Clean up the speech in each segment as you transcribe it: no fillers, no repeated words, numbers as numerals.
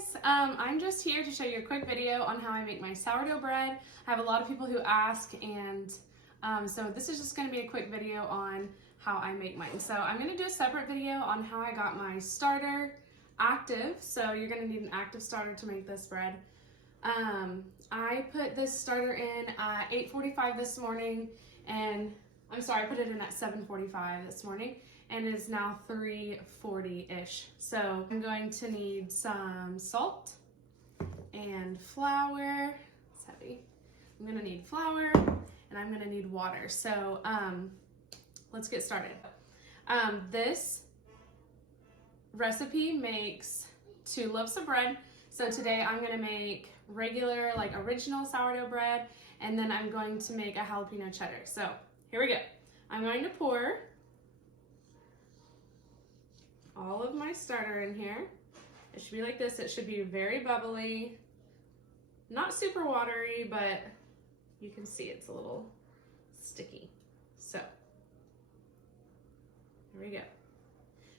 guys, I'm just here to show you a quick video on how I make my sourdough bread. I have a lot of people who ask, and so this is just going to be a quick video on how I make mine. So I'm going to do a separate video on how I got my starter active. So you're going to need an active starter to make this bread. I put this starter in at 8:45 this morning, and I'm sorry, I put it in at 7:45 this morning, and it's now 3:40-ish. So I'm going to need some salt and flour. It's heavy. I'm gonna need flour, and I'm gonna need water. So let's get started. This recipe makes 2 loaves of bread. So today I'm gonna make regular, like original sourdough bread, and then I'm going to make a jalapeno cheddar. So here we go. I'm going to pour all of my starter in here. It should be like this. It should be very bubbly, not super watery, but you can see it's a little sticky. So here we go.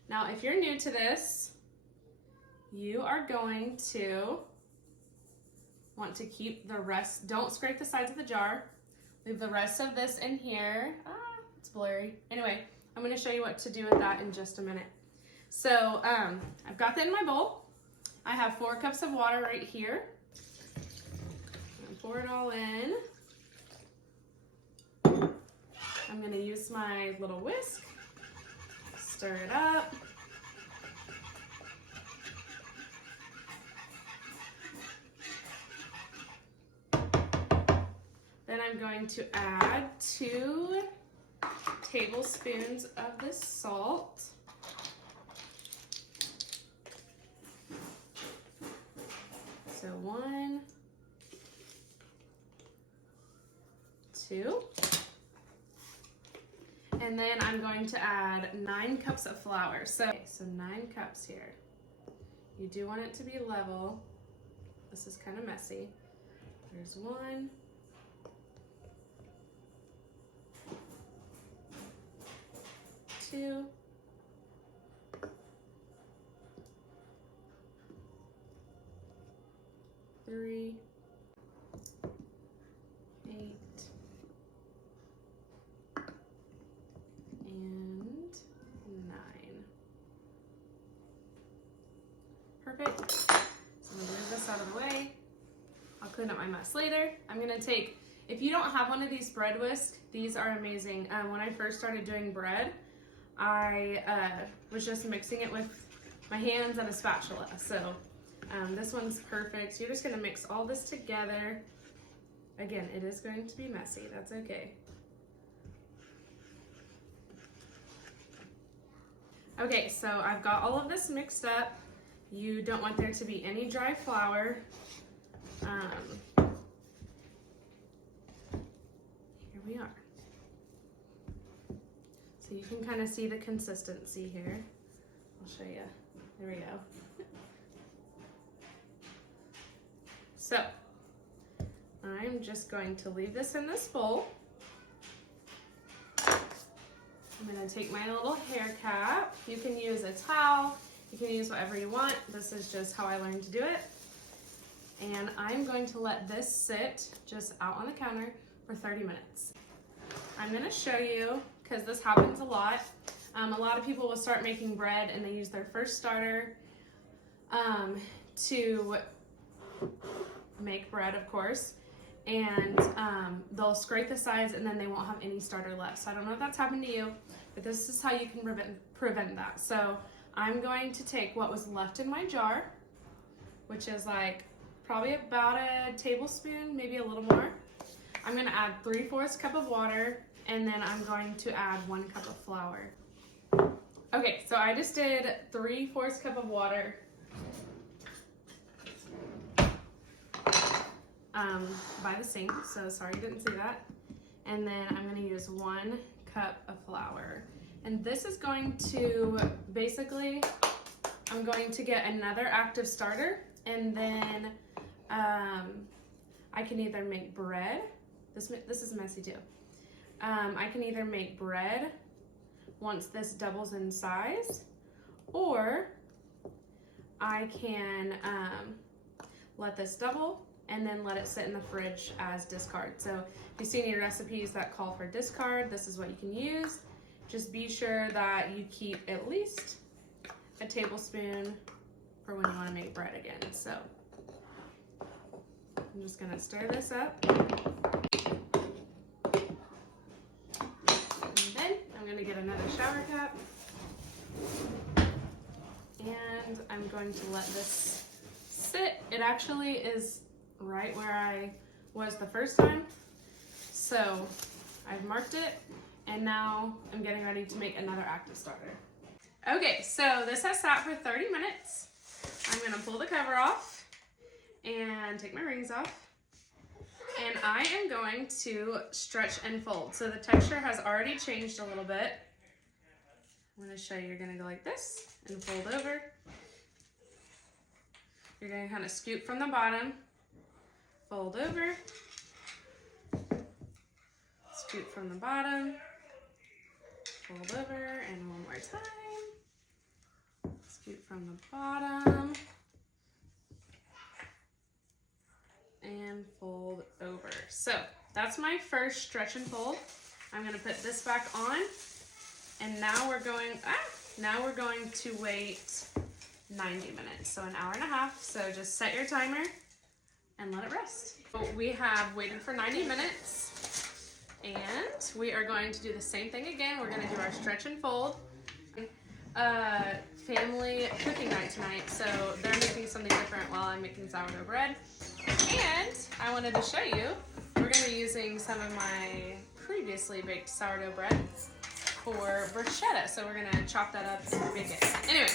Now, if you're new to this, you are going to want to keep the rest, don't scrape the sides of the jar. Leave the rest of this in here. It's blurry. Anyway, I'm gonna show you what to do with that in just a minute. So I've got that in my bowl. I have 4 cups of water right here. I'm gonna pour it all in. I'm gonna use my little whisk, stir it up. Then I'm going to add 2 tablespoons of this salt. So 1, 2. And then I'm going to add 9 cups of flour. So 9 cups here. You do want it to be level. This is kind of messy. There's 1. 2. 3, 8, and 9. Perfect. So I'm gonna move this out of the way. I'll clean up my mess later. I'm gonna take, if you don't have one of these bread whisks, these are amazing. When I first started doing bread, I was just mixing it with my hands and a spatula. So this one's perfect. You're just gonna mix all this together. Again, it is going to be messy, that's okay. Okay, so I've got all of this mixed up. You don't want there to be any dry flour. Here we are. So you can kind of see the consistency here. I'll show you. There we go. So I'm just going to leave this in this bowl. I'm going to take my little hair cap. You can use a towel. You can use whatever you want. This is just how I learned to do it. And I'm going to let this sit just out on the counter for 30 minutes. I'm going to show you, because this happens a lot. A lot of people will start making bread and they use their first starter to make bread, of course, and they'll scrape the sides and then they won't have any starter left. So I don't know if that's happened to you, but this is how you can prevent that. So I'm going to take what was left in my jar, which is like probably about a tablespoon, maybe a little more. I'm going to add 3/4 cup of water, and then I'm going to add 1 cup of flour. Okay, so I just did 3/4 cup of water. By the sink, so sorry you didn't see that. And then I'm going to use 1 cup of flour. And this is going to, basically, I'm going to get another active starter, and then I can either make bread. This is messy too. I can either make bread once this doubles in size, or I can let this double and then let it sit in the fridge as discard. So if you see any recipes that call for discard, this is what you can use. Just be sure that you keep at least a tablespoon for when you want to make bread again. So I'm just gonna stir this up. And then I'm gonna get another shower cap. And I'm going to let this sit. It actually is right where I was the first time. So I've marked it, and now I'm getting ready to make another active starter. Okay, so this has sat for 30 minutes. I'm gonna pull the cover off and take my rings off. And I am going to stretch and fold. So the texture has already changed a little bit. I'm gonna show you, you're gonna go like this and fold over. You're gonna kind of scoop from the bottom, fold over, scoop from the bottom, fold over, and one more time. Scoop from the bottom, and fold over. So that's my first stretch and fold. I'm gonna put this back on, and now we're going to wait 90 minutes, so an hour and a half. So just set your timer and let it rest. We have waited for 90 minutes, and we are going to do the same thing again. We're gonna do our stretch and fold. Family cooking night tonight, so they're making something different while I'm making sourdough bread. And I wanted to show you, we're gonna be using some of my previously baked sourdough bread for bruschetta. So we're gonna chop that up and bake it. Anyway,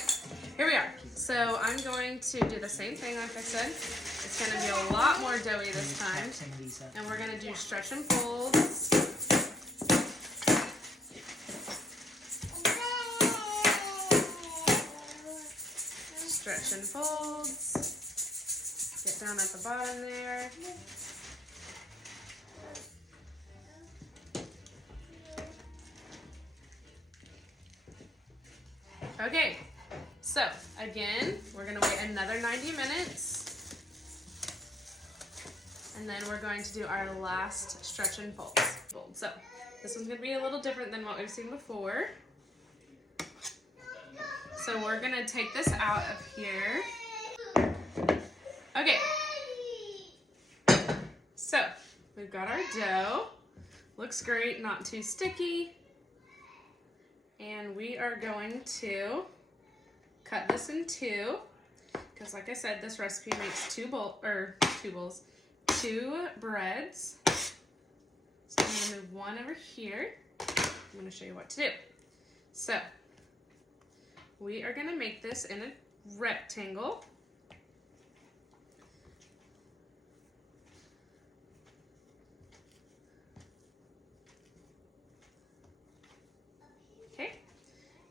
here we are. So I'm going to do the same thing like I said. It's gonna be a lot more doughy this time. And we're gonna do stretch and folds. Stretch and folds. Get down at the bottom there. Okay, so again, we're gonna wait another 90 minutes, and then we're going to do our last stretch and fold. So this one's gonna be a little different than what we've seen before. So we're gonna take this out of here. Okay, so we've got our dough. Looks great, not too sticky. And we are going to cut this in two, because like I said, this recipe makes two breads. So I'm gonna move one over here. I'm gonna show you what to do. So we are gonna make this in a rectangle.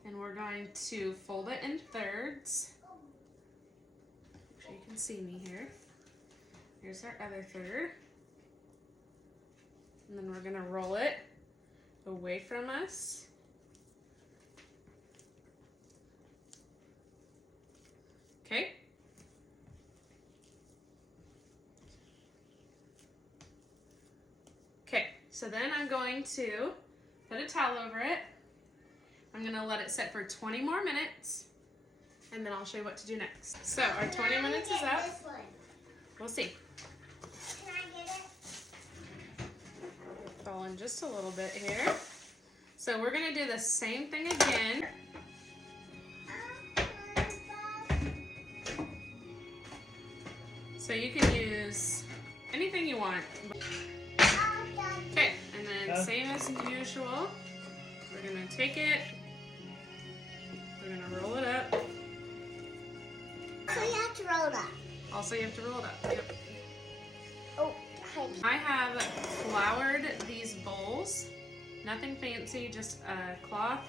And we're going to fold it in thirds. So you can see me here. Here's our other third. And then we're gonna roll it away from us. Okay. Okay, so then I'm going to put a towel over it. I'm gonna let it sit for 20 more minutes, and then I'll show you what to do next. So our 20 minutes is up. We'll see. Can I get it? Fall in just a little bit here. So we're gonna do the same thing again. So you can use anything you want. Okay, and then same as usual. We're gonna take it. We're gonna roll it up. So you have to roll it up. Also, you have to roll it up. Yep. Oh, hi. I have floured these bowls. Nothing fancy, just a cloth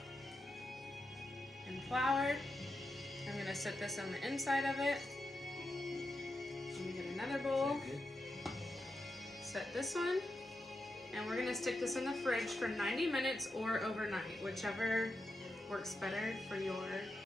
and flour. I'm gonna set this on the inside of it. Let me get another bowl. Set this one. And we're gonna stick this in the fridge for 90 minutes or overnight, whichever works better for your